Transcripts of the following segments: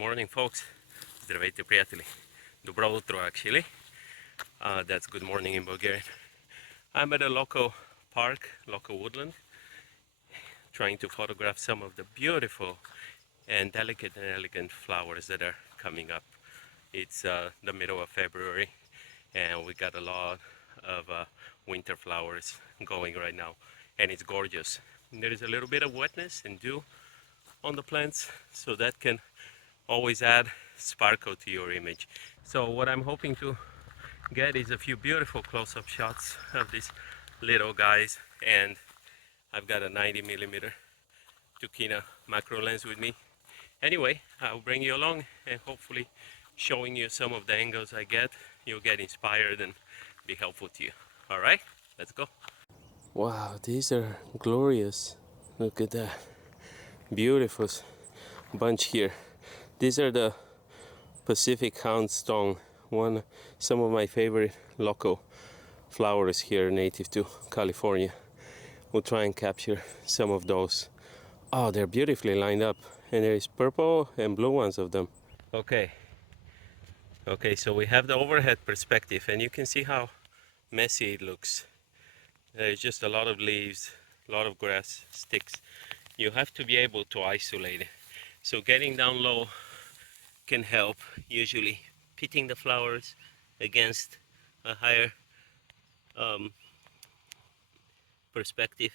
morning, folks. Здравейте, приятели. Добро утро, actually. That's good morning in Bulgarian. I'm at a local park, local woodland, trying to photograph some of the beautiful and delicate and elegant flowers that are coming up. It's the middle of February, and we got a lot of winter flowers going right now, and it's gorgeous. There is a little bit of wetness and dew on the plants, so that can always add sparkle to your image. So what I'm hoping to get is a few beautiful close-up shots of these little guys, and I've got a 90mm Tokina macro lens with me. Anyway, I'll bring you along and hopefully showing you some of the angles I get. You'll get inspired and be helpful to you. All right, let's go. Wow, these are glorious. Look at that beautiful bunch here. These are the Pacific Houndstone, some of my favorite local flowers here native to California. We'll try and capture some of those. Oh, they're beautifully lined up, and there is purple and blue ones of them. Okay, so we have the overhead perspective, and you can see how messy it looks. There's just a lot of leaves, a lot of grass, sticks. You have to be able to isolate it. So getting down low can help, usually pitting the flowers against a higher perspective.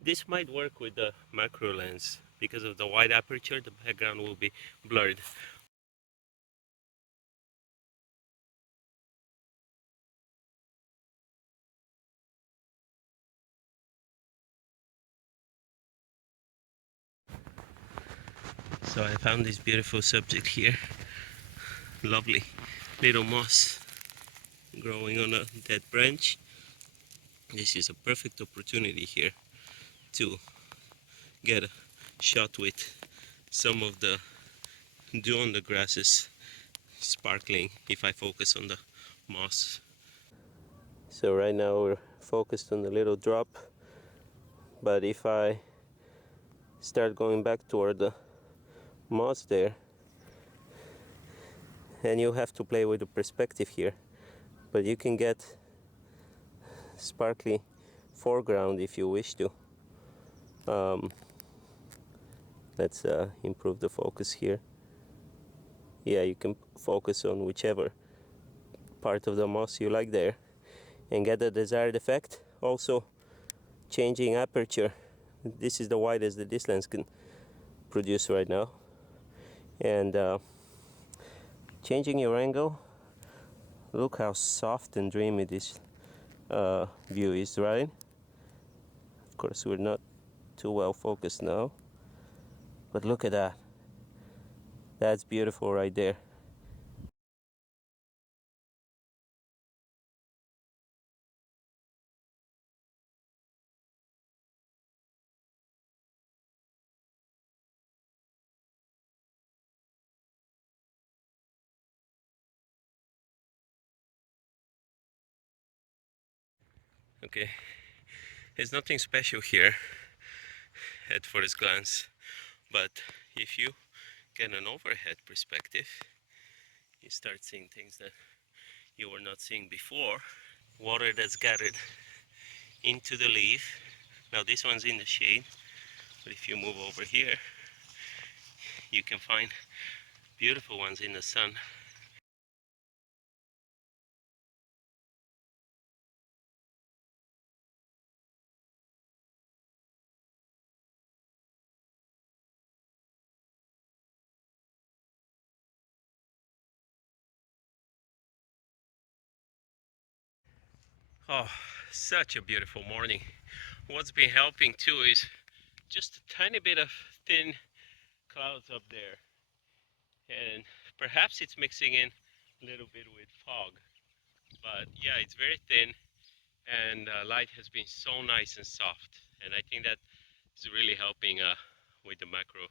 This might work with the macro lens. Because of the wide aperture, the background will be blurred. So I found this beautiful subject here. Lovely little moss growing on a dead branch. This is a perfect opportunity here to get a shot with some of the dew on the grasses sparkling if I focus on the moss. So right now we're focused on the little drop, but if I start going back toward the moss there, and you have to play with the perspective here, but you can get sparkly foreground if you wish to. Let's improve the focus here. Yeah, you can focus on whichever part of the moss you like there and get the desired effect. Also changing aperture. This is the widest that this lens can produce right now, and changing your angle. Look how soft and dreamy this view is, right? Of course we're not too well focused now, but look at that. That's beautiful right there. Okay, there's nothing special here at first glance, but if you get an overhead perspective, you start seeing things that you were not seeing before. Water that's gathered into the leaf. Now this one's in the shade, but if you move over here, you can find beautiful ones in the sun. Oh, such a beautiful morning. What's been helping too is just a tiny bit of thin clouds up there, and perhaps it's mixing in a little bit with fog, but yeah, it's very thin, and light has been so nice and soft, and I think that is really helping with the macro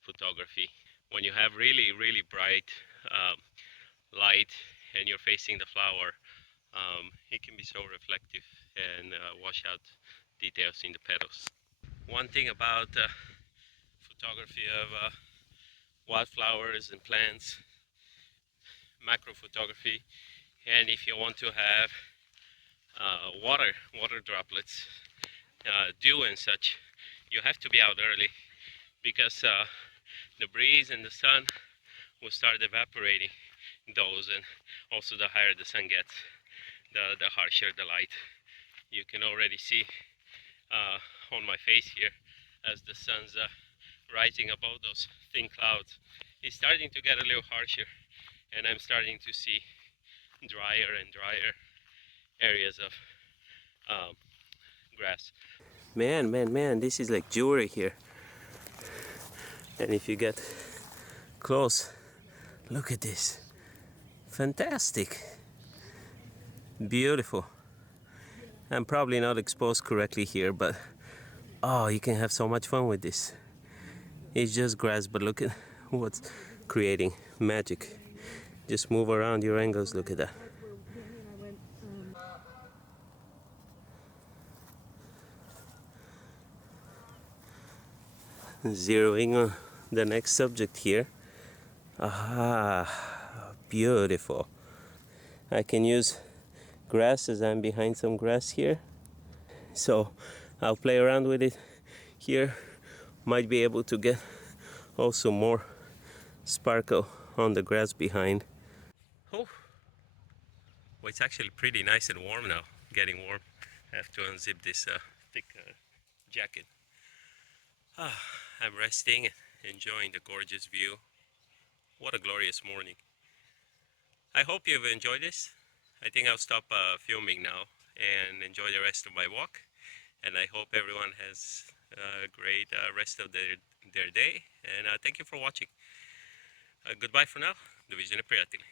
photography. When you have really bright light and you're facing the flower, it can be so reflective and wash out details in the petals. One thing about photography of wildflowers and plants, macro photography, and if you want to have water droplets, dew and such, you have to be out early because the breeze and the sun will start evaporating those, and also the higher the sun gets, the harsher the light. You can already see on my face here as the sun's rising above those thin clouds. It's starting to get a little harsher, and I'm starting to see drier and drier areas of grass. Man, this is like jewelry here. And if you get close, look at this. Fantastic. Beautiful. I'm probably not exposed correctly here, but oh, you can have so much fun with this. It's just grass, but look at what's creating magic. Just move around your angles, look at that. Zeroing on the next subject here. Ah, beautiful. I can use grass as I'm behind some grass here. So I'll play around with it here. Might be able to get also more sparkle on the grass behind. Oh, well, it's actually pretty nice and warm now. Getting warm. I have to unzip this thick jacket. I'm resting and enjoying the gorgeous view. What a glorious morning. I hope you've enjoyed this. I think I'll stop filming now and enjoy the rest of my walk. And I hope everyone has a great rest of their day. And thank you for watching. Goodbye for now. Doviđenja prijatelji.